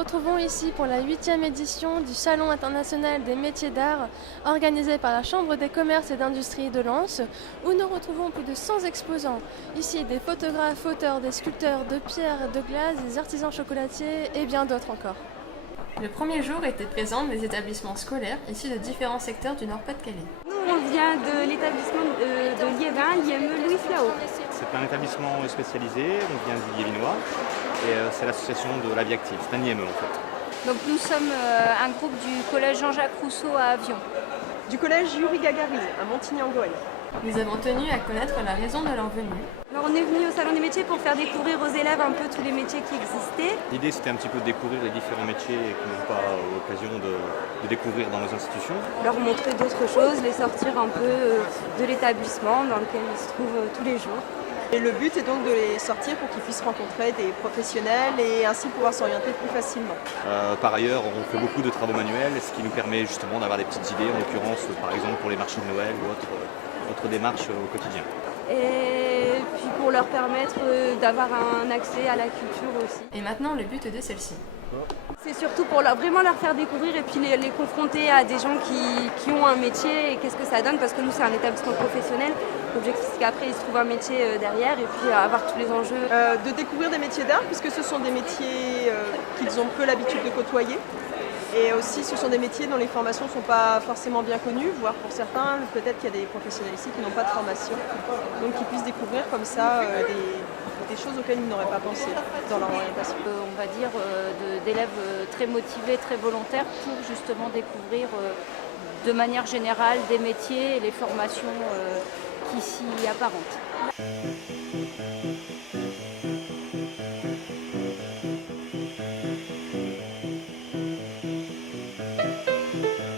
retrouvons ici pour la 8e édition du Salon international des métiers d'art organisé par la Chambre des commerces et d'industrie de Lens, où nous retrouvons plus de 100 exposants. Ici des photographes, auteurs, des sculpteurs de pierre, de glace, des artisans chocolatiers et bien d'autres encore. Le premier jour étaient présents des établissements scolaires issus de différents secteurs du Nord-Pas-de-Calais. Nous, on vient de l'établissement de Liévin, l'IME Louis Flao. C'est un établissement spécialisé, on vient du Liévinois et c'est l'association de la vie active, c'est un IME en fait. Donc nous sommes un groupe du collège Jean-Jacques Rousseau à Avion. Du collège Yuri Gagarin à Montigny-en-Goële. Nous avons tenu à connaître la raison de leur venue. Alors on est venu au Salon des métiers pour faire découvrir aux élèves un peu tous les métiers qui existaient. L'idée c'était un petit peu de découvrir les différents métiers qu'ils n'ont pas l'occasion de découvrir dans nos institutions. Leur montrer d'autres choses, les sortir un peu de l'établissement dans lequel ils se trouvent tous les jours. Et le but est donc de les sortir pour qu'ils puissent rencontrer des professionnels et ainsi pouvoir s'orienter plus facilement. Par ailleurs, on fait beaucoup de travaux manuels, ce qui nous permet justement d'avoir des petites idées, en l'occurrence par exemple pour les marchés de Noël ou autres démarches au quotidien. Et puis pour leur permettre d'avoir un accès à la culture aussi. Et maintenant le but de celle-ci. C'est surtout pour vraiment leur faire découvrir et puis les confronter à des gens qui ont un métier et qu'est-ce que ça donne, parce que nous c'est un établissement professionnel. L'objectif c'est qu'après ils se trouvent un métier derrière et puis avoir tous les enjeux. De découvrir des métiers d'art puisque ce sont des métiers qu'ils ont peu l'habitude de côtoyer. Et aussi ce sont des métiers dont les formations ne sont pas forcément bien connues, voire pour certains peut-être qu'il y a des professionnels ici qui n'ont pas de formation. Donc qu'ils puissent découvrir comme ça des choses auxquelles ils n'auraient pas pensé dans leur orientation. On va dire d'élèves très motivés, très volontaires pour justement découvrir de manière générale des métiers et les formations qui s'y apparentent.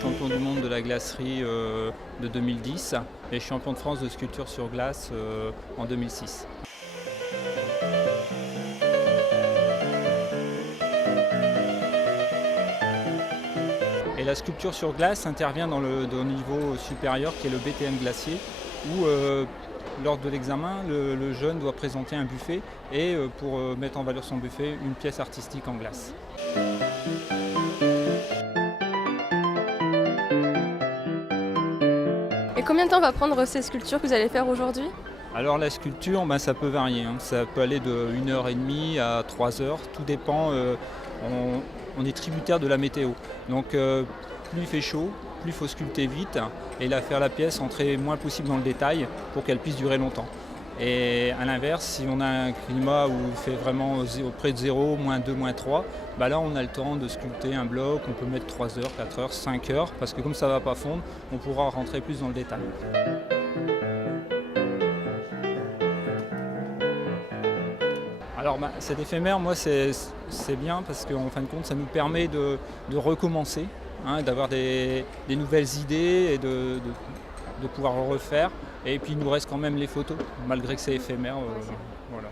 Champion du monde de la glacerie de 2010 et champion de France de sculpture sur glace en 2006. Et la sculpture sur glace intervient dans le niveau supérieur qui est le BTM glacier où lors de l'examen, le jeune doit présenter un buffet et pour mettre en valeur son buffet, une pièce artistique en glace. Et combien de temps va prendre ces sculptures que vous allez faire aujourd'hui ? Alors la sculpture, ça peut varier, ça peut aller de 1h30 à 3h, tout dépend, on est tributaire de la météo. Donc plus il fait chaud, plus il faut sculpter vite et faire la pièce entrer le moins possible dans le détail pour qu'elle puisse durer longtemps. Et à l'inverse, si on a un climat où il fait vraiment près de 0, -2, -3, là on a le temps de sculpter un bloc, on peut mettre 3 heures, 4 heures, 5 heures, parce que comme ça ne va pas fondre, on pourra rentrer plus dans le détail. Alors cet éphémère, moi c'est bien parce qu'en fin de compte ça nous permet de recommencer, d'avoir des nouvelles idées et de pouvoir refaire. Et puis il nous reste quand même les photos, malgré que c'est éphémère. Voilà.